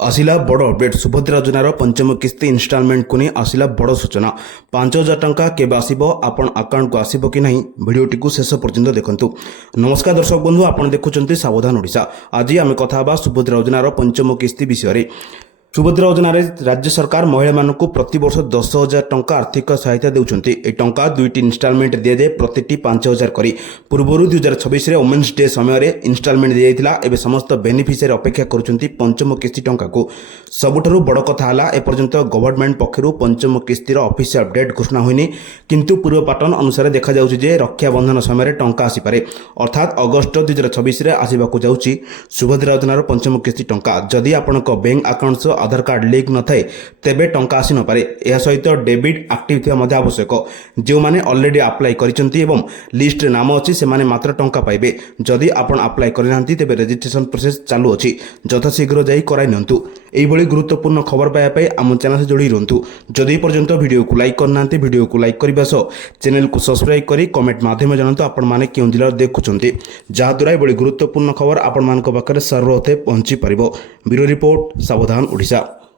आसिला बड़ अपडेट सुभद्रा योजनार पंचम किस्ती इन्स्टॉलमेंट को नहीं आसिला बड़ सूचना 5,000 टंका केबे आसीबो आपण अकाउंट को आसीबो कि नहीं भिडियोटी को शेष पर्यंत देखंतु। नमस्कार दर्शक बंधु आपण देखुचंती सावधान ओडिशा। आज आम कथा बा सुभद्रा योजनार पंचम किस्ती विषय। सुभद्रा योजन राज्य सरकार महिला मानक प्रति वर्ष 10,000 टंका आर्थिक सहायता देउछंती। ए टंका दुईटी इन्स्टॉलमेंट दिया जाए प्रतिटी 5,000 करी। पूर्व 2026 वुमेन्स डे समय इन्स्टॉलमेंट दिया जाइतिला। एबे समस्त बेनिफिशियरी अपेक्षा करुछंती पंचम किस्ती टंका को। सबुठारु बड़ कथा हला एपर्यंत गवर्नमेंट पक्षरु पंचम किस्तीर ऑफिशियल अपडेट घोषणा होइनी, किंतु पूर्व पैटर्न अनुसार देखा जाउछि जे रक्षा बंधन समय टंका आसी पारे, अर्थात अगस्त 2026 रे आसीबाकू जाउछि सुभद्रा योजनार पंचम किस्ती टंका। जदि आपनक बैंक अकाउंट आधार कार्ड लिंक न थाए तेबे टंका आसी न पारे। यह सहित डेबिट एक्टिव थिया मध्ये आवश्यक। जो माने ऑलरेडी अप्लाई करिसंती एवं लिस्ट रे नाम अछि से माने मात्र टंका पाइबे। जदि आपण अप्लाई करिनांती तेबे रजिस्ट्रेशन प्रोसेस चालू अछि, यथाशीघ्र जाई कराई नियंतु। एई भली गुरुत्वपूर्ण खबर पाया पाई आम चैनल से जोड़ी रहंतु। जदि पर्यंत वीडियो को लाइक करनांती वीडियो को लाइक करबा सह चैनल को सब्सक्राइब करी कमेंट माध्यम जानतु आपण माने केउ जिल्ला देखुचंती, जहा द्वारा एई भली गुरुत्वपूर्ण खबर आपण मानक पाखरे सर्वप्रथम पहुंची परिबो। ब्यूरो रिपोर्ट सावधान ओडिशा।